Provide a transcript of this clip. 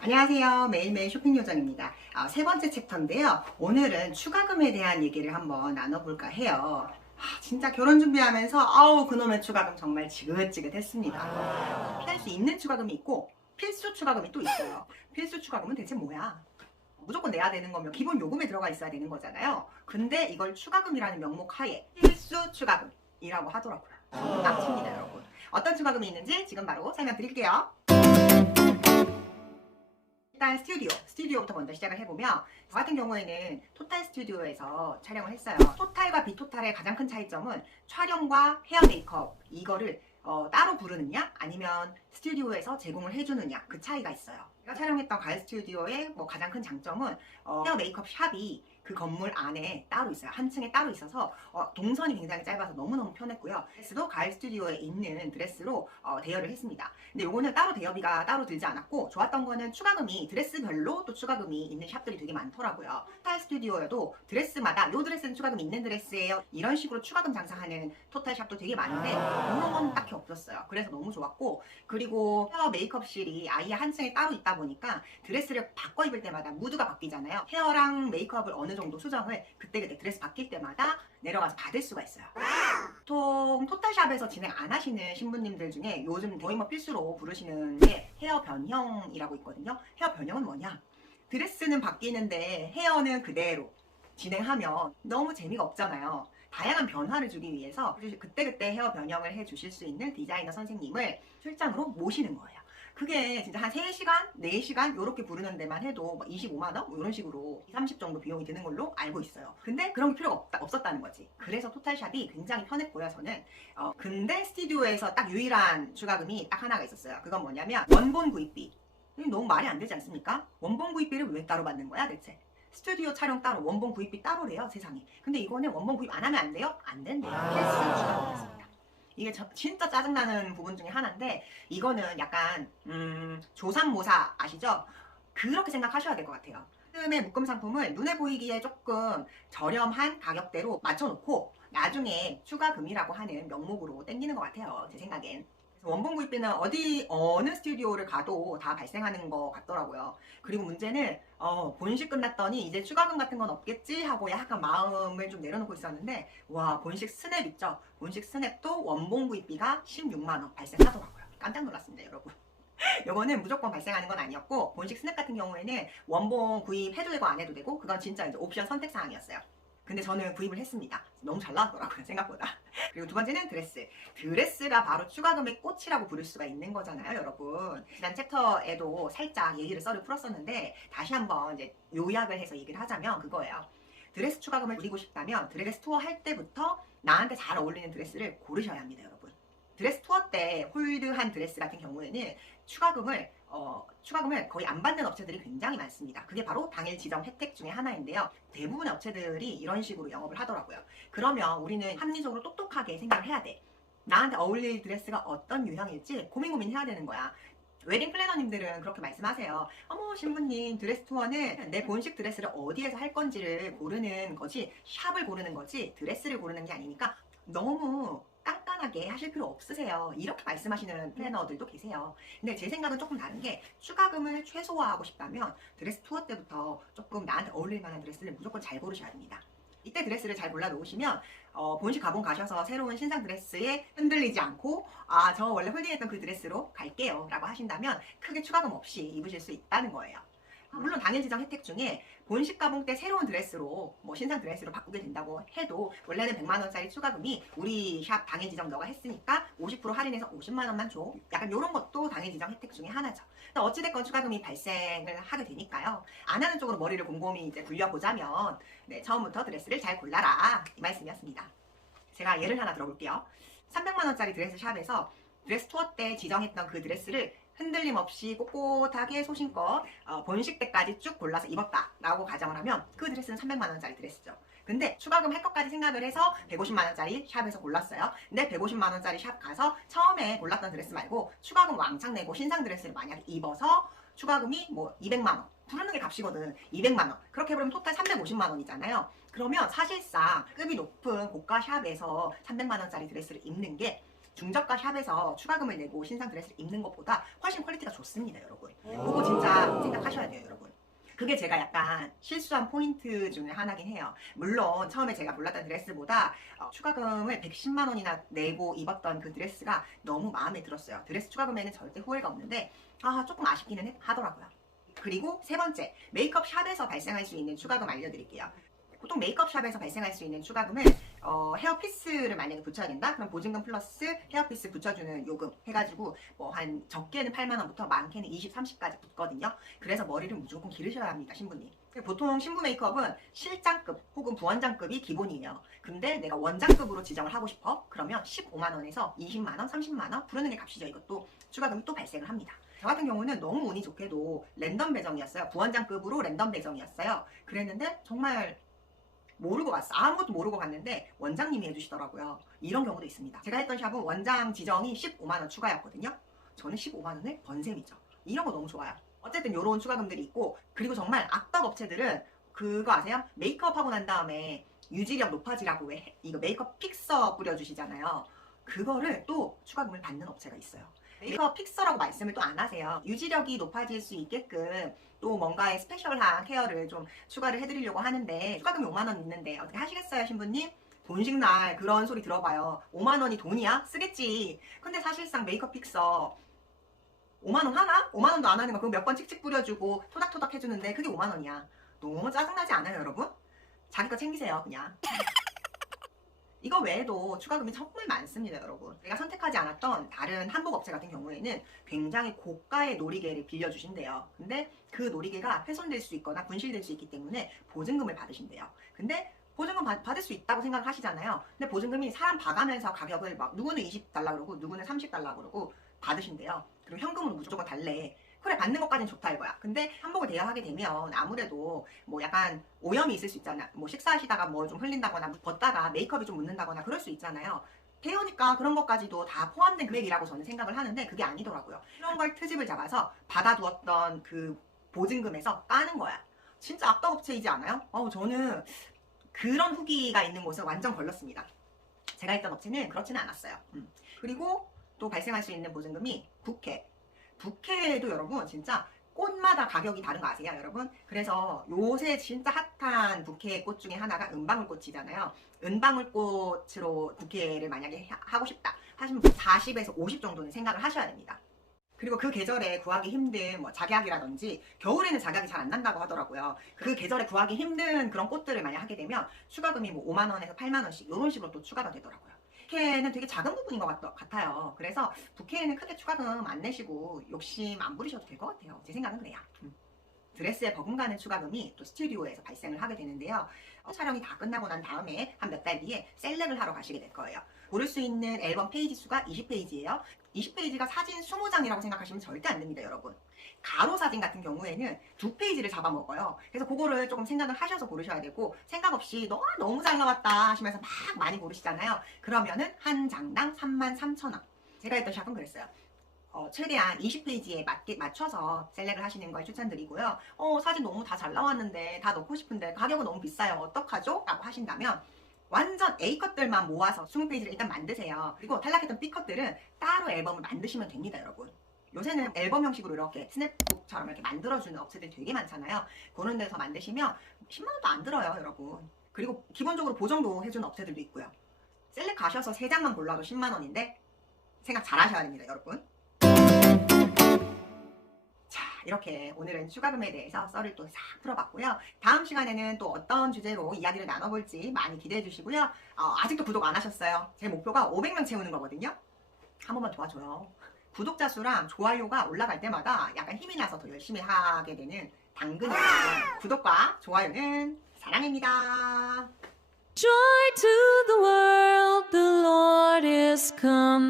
안녕하세요. 매일매일 쇼핑 요정입니다. 아, 세 번째 챕터인데요. 오늘은 추가금에 대한 얘기를 한번 나눠볼까 해요. 아, 진짜 결혼 준비하면서 아우 그놈의 추가금 정말 지긋지긋했습니다. 피할 수 있는 추가금이 있고 필수 추가금이 또 있어요. 필수 추가금은 대체 뭐야? 무조건 내야 되는 거면 기본 요금에 들어가 있어야 되는 거잖아요. 근데 이걸 추가금이라는 명목 하에 필수 추가금이라고 하더라고요. 납치입니다, 여러분. 어떤 추가금이 있는지 지금 바로 설명드릴게요. 일단 스튜디오, 스튜디오부터 먼저 시작을 해보면 저 같은 경우에는 토탈 스튜디오에서 촬영을 했어요. 토탈과 비토탈의 가장 큰 차이점은 촬영과 헤어 메이크업 이거를 어, 따로 부르느냐 아니면 스튜디오에서 제공을 해주느냐 그 차이가 있어요. 제가 촬영했던 가을 스튜디오의 뭐 가장 큰 장점은 어, 헤어 메이크업 샵이 그 건물 안에 따로 있어요. 한 층에 따로 있어서 어, 동선이 굉장히 짧아서 너무너무 편했고요. 드레스도 가을 스튜디오에 있는 드레스로 어, 대여를 했습니다. 근데 요거는 따로 대여비가 따로 들지 않았고 좋았던 거는 추가금이 드레스별로 또 추가금이 있는 샵들이 되게 많더라고요. 토탈 스튜디오여도 드레스마다 요 드레스는 추가금 있는 드레스예요. 이런 식으로 추가금 장사하는 토탈 샵도 되게 많은데 이런 건 딱히 없었어요. 그래서 너무 좋았고 그리고 헤어 메이크업실이 아예 한 층에 따로 있다 보니까 드레스를 바꿔 입을 때마다 무드가 바뀌잖아요. 헤어랑 메이크업을 어느 정도 수정을 그때그때 드레스 바뀔 때마다 내려가서 받을 수가 있어요. 보통 토탈샵에서 진행 안 하시는 신부님들 중에 요즘 거의 뭐 필수로 부르시는 게 헤어 변형이라고 있거든요. 헤어 변형은 뭐냐? 드레스는 바뀌는데 헤어는 그대로 진행하면 너무 재미가 없잖아요. 다양한 변화를 주기 위해서 그때그때 헤어 변형을 해 주실 수 있는 디자이너 선생님을 출장으로 모시는 거예요. 그게 진짜 한 3시간, 4시간 이렇게 부르는 데만 해도 25만 원? 뭐 이런 식으로 2, 30 정도 비용이 드는 걸로 알고 있어요. 근데 그런 게 필요가 없다, 없었다는 거지. 그래서 토탈샵이 굉장히 편했고요, 저는. 어, 근데 스튜디오에서 딱 유일한 추가금이 딱 하나가 있었어요. 그건 뭐냐면 원본 구입비. 너무 말이 안 되지 않습니까? 원본 구입비를 왜 따로 받는 거야, 대체? 스튜디오 촬영 따로, 원본 구입비 따로래요, 세상에. 근데 이거는 원본 구입 안 하면 안 돼요? 안 된대요. 필수 추가금이었습니다. 이게 저- 진짜 짜증나는 부분 중에 하나인데 이거는 약간 음, 조삼모사 아시죠? 그렇게 생각하셔야 될 것 같아요. 의 묶음 상품을 눈에 보이기에 조금 저렴한 가격대로 맞춰놓고 나중에 추가금이라고 하는 명목으로 땡기는 것 같아요. 제 생각엔. 원본 구입비는 어디 어느 스튜디오를 가도 다 발생하는 것 같더라고요. 그리고 문제는 어, 본식 끝났더니 이제 추가금 같은 건 없겠지 하고 약간 마음을 좀 내려놓고 있었는데 와 본식 스냅 있죠? 본식 스냅도 원본 구입비가 16만 원 발생하더라고요. 깜짝 놀랐습니다, 여러분. 요거는 무조건 발생하는 건 아니었고 본식 스냅 같은 경우에는 원본 구입해도 되고 안 해도 되고 그건 진짜 이제 옵션 선택 사항이었어요. 근데 저는 구입을 했습니다. 너무 잘 나왔더라고요, 생각보다. 그리고 두 번째는 드레스. 드레스가 바로 추가금의 꽃이라고 부를 수가 있는 거잖아요, 여러분. 지난 챕터에도 살짝 얘기를 썰을 풀었었는데 다시 한번 이제 요약을 해서 얘기를 하자면 그거예요. 드레스 추가금을 누리고 싶다면 드레스 투어 할 때부터 나한테 잘 어울리는 드레스를 고르셔야 합니다, 여러분. 드레스 투어 때 홀드한 드레스 같은 경우에는 추가금을 어, 추가금을 거의 안 받는 업체들이 굉장히 많습니다. 그게 바로 당일 지정 혜택 중에 하나인데요. 대부분의 업체들이 이런 식으로 영업을 하더라고요. 그러면 우리는 합리적으로 똑똑하게 생각을 해야 돼. 나한테 어울릴 드레스가 어떤 유형일지 고민 고민 해야 되는 거야. 웨딩 플래너님들은 그렇게 말씀하세요. 어머 신부님 드레스 투어는 내 본식 드레스를 어디에서 할 건지를 고르는 거지 샵을 고르는 거지 드레스를 고르는 게 아니니까 너무 깐깐하게 하실 필요 없으세요. 이렇게 말씀하시는 플래너들도 계세요. 근데 제 생각은 조금 다른 게 추가금을 최소화하고 싶다면 드레스 투어 때부터 조금 나한테 어울릴 만한 드레스를 무조건 잘 고르셔야 됩니다. 이때 드레스를 잘 골라 놓으시면 어, 본식 가본 가셔서 새로운 신상 드레스에 흔들리지 않고 아 저 원래 홀딩했던 그 드레스로 갈게요 라고 하신다면 크게 추가금 없이 입으실 수 있다는 거예요. 물론 당일 지정 혜택 중에 본식 가봉 때 새로운 드레스로 뭐 신상 드레스로 바꾸게 된다고 해도 원래는 100만 원짜리 추가금이 우리 샵 당일 지정 너가 했으니까 50% 할인해서 50만 원만 줘. 약간 이런 것도 당일 지정 혜택 중에 하나죠. 근데 어찌됐건 추가금이 발생을 하게 되니까요. 안 하는 쪽으로 머리를 곰곰이 이제 굴려보자면 네, 처음부터 드레스를 잘 골라라 이 말씀이었습니다. 제가 예를 하나 들어볼게요. 300만 원짜리 드레스 샵에서 드레스 투어 때 지정했던 그 드레스를 흔들림 없이 꼿꼿하게 소신껏 어, 본식 때까지 쭉 골라서 입었다라고 가정을 하면 그 드레스는 300만 원짜리 드레스죠. 근데 추가금 할 것까지 생각을 해서 150만 원짜리 샵에서 골랐어요. 근데 150만 원짜리 샵 가서 처음에 골랐던 드레스 말고 추가금 왕창 내고 신상 드레스를 만약에 입어서 추가금이 뭐 200만 원. 부르는 게 값이거든. 200만 원. 그렇게 해보면 토탈 350만 원이잖아요. 그러면 사실상 급이 높은 고가 샵에서 300만 원짜리 드레스를 입는 게 중저가 샵에서 추가금을 내고 신상 드레스를 입는 것보다 훨씬 퀄리티가 좋습니다, 여러분. 그거 진짜 생각하셔야 돼요, 여러분. 그게 제가 약간 실수한 포인트 중에 하나긴 해요. 물론 처음에 제가 몰랐던 드레스보다 어, 추가금을 110만 원이나 내고 입었던 그 드레스가 너무 마음에 들었어요. 드레스 추가금에는 절대 후회가 없는데 아 조금 아쉽기는 해- 하더라고요. 그리고 세 번째 메이크업 샵에서 발생할 수 있는 추가금 알려드릴게요. 보통 메이크업 샵에서 발생할 수 있는 추가금은 어, 헤어피스를 만약에 붙여야 된다? 그럼 보증금 플러스 헤어피스 붙여주는 요금 해가지고 뭐 한 적게는 8만 원부터 많게는 20, 30까지 붙거든요. 그래서 머리를 무조건 기르셔야 합니다, 신부님. 보통 신부 메이크업은 실장급 혹은 부원장급이 기본이에요. 근데 내가 원장급으로 지정을 하고 싶어? 그러면 15만 원에서 20만 원, 30만 원 부르는 게 값이죠. 이것도 추가금이 또 발생을 합니다. 저 같은 경우는 너무 운이 좋게도 랜덤 배정이었어요. 부원장급으로 랜덤 배정이었어요. 그랬는데 정말 모르고 갔어. 아무것도 모르고 갔는데 원장님이 해주시더라고요. 이런 경우도 있습니다. 제가 했던 샵은 원장 지정이 15만 원 추가였거든요. 저는 15만 원을 번 셈이죠. 이런 거 너무 좋아요. 어쨌든 이런 추가금들이 있고 그리고 정말 악덕 업체들은 그거 아세요? 메이크업 하고 난 다음에 유지력 높아지라고 왜 이거 메이크업 픽서 뿌려주시잖아요. 그거를 또 추가금을 받는 업체가 있어요. 메이크업 픽서라고 말씀을 또 안 하세요. 유지력이 높아질 수 있게끔 또 뭔가의 스페셜한 케어를 좀 추가를 해드리려고 하는데 추가금이 5만 원 있는데 어떻게 하시겠어요 신부님? 돈식 날 그런 소리 들어봐요 5만 원이 돈이야? 쓰겠지 근데 사실상 메이크업 픽서 5만 원 하나? 5만 원도 안 하는 거 그거 몇 번 칙칙 뿌려주고 토닥토닥 해주는데 그게 5만 원이야 너무 짜증나지 않아요 여러분? 자기 거 챙기세요 그냥 이거 외에도 추가 금이 정말 많습니다, 여러분. 내가 선택하지 않았던 다른 한복 업체 같은 경우에는 굉장히 고가의 놀이개를 빌려주신대요. 근데 그 놀이개가 훼손될 수 있거나 분실될 수 있기 때문에 보증금을 받으신대요. 근데 보증금 받, 받을 수 있다고 생각하시잖아요. 근데 보증금이 사람 봐가면서 가격을 막 누구는 20달러 그러고 누구는 30달러 그러고 받으신대요. 그리고 현금은 무조건 달래. 그래 받는 것까지는 좋다 이거야. 근데 한복을 대여하게 되면 아무래도 뭐 약간 오염이 있을 수 있잖아. 뭐 식사하시다가 뭐 좀 흘린다거나 벗다가 메이크업이 좀 묻는다거나 그럴 수 있잖아요. 대여니까 그런 것까지도 다 포함된 금액이라고 저는 생각을 하는데 그게 아니더라고요. 이런 걸 트집을 잡아서 받아두었던 그 보증금에서 까는 거야. 진짜 악덕업체이지 않아요? 어, 저는 그런 후기가 있는 곳은 완전 걸렸습니다. 제가 했던 업체는 그렇지는 않았어요. 음. 그리고 또 발생할 수 있는 보증금이 부캐. 부캐도 여러분 진짜 꽃마다 가격이 다른 거 아세요, 여러분? 그래서 요새 진짜 핫한 부캐 꽃 중에 하나가 은방울꽃이잖아요. 은방울꽃으로 부캐를 만약에 하- 하고 싶다 하시면 40에서 50 정도는 생각을 하셔야 됩니다. 그리고 그 계절에 구하기 힘든 뭐 작약이라든지 겨울에는 작약이 잘 안 난다고 하더라고요. 그 계절에 구하기 힘든 그런 꽃들을 만약 하게 되면 추가금이 뭐 5만 원에서 8만 원씩 이런 식으로 또 추가가 되더라고요. 부캐는 되게 작은 부분인 것 같, 같아요. 그래서 부캐에는 크게 추가금 안 내시고 욕심 안 부리셔도 될 것 같아요. 제 생각은 그래요. 음. 드레스에 버금가는 추가금이 또 스튜디오에서 발생을 하게 되는데요. 어, 촬영이 다 끝나고 난 다음에 한 몇 달 뒤에 셀렉을 하러 가시게 될 거예요. 고를 수 있는 앨범 페이지 수가 20페이지예요. 20페이지가 사진 20장이라고 생각하시면 절대 안 됩니다, 여러분. 가로 사진 같은 경우에는 두 페이지를 잡아먹어요. 그래서 그거를 조금 생각을 하셔서 고르셔야 되고 생각 없이 너무 너무 잘 나왔다 하시면서 막 많이 고르시잖아요. 그러면은 한 장당 3만 3천 원. 제가 했던 샵은 그랬어요. 어, 최대한 20페이지에 맞게 맞춰서 셀렉을 하시는 걸 추천드리고요. 어, 사진 너무 다 잘 나왔는데 다 넣고 싶은데 가격은 너무 비싸요. 어떡하죠? 라고 하신다면 완전 A컷들만 모아서 20페이지를 일단 만드세요. 그리고 탈락했던 B컷들은 따로 앨범을 만드시면 됩니다, 여러분. 요새는 앨범 형식으로 이렇게 스냅북처럼 이렇게 만들어주는 업체들이 되게 많잖아요. 그런 데서 만드시면 10만원도 안 들어요, 여러분. 그리고 기본적으로 보정도 해주는 업체들도 있고요. 셀렉 가셔서 3장만 골라도 10만원인데 생각 잘 하셔야 됩니다, 여러분. 자, 이렇게 오늘은 추가금에 대해서 썰을 또 싹 풀어봤고요. 다음 시간에는 또 어떤 주제로 이야기를 나눠볼지 많이 기대해 주시고요. 어, 아직도 구독 안 하셨어요. 제 목표가 500명 채우는 거거든요. 한 번만 도와줘요. 구독자 수랑 좋아요가 올라갈 때마다 약간 힘이 나서 더 열심히 하게 되는 당근이에요. 구독과 좋아요는 사랑입니다. Joy to the world, the Lord is come.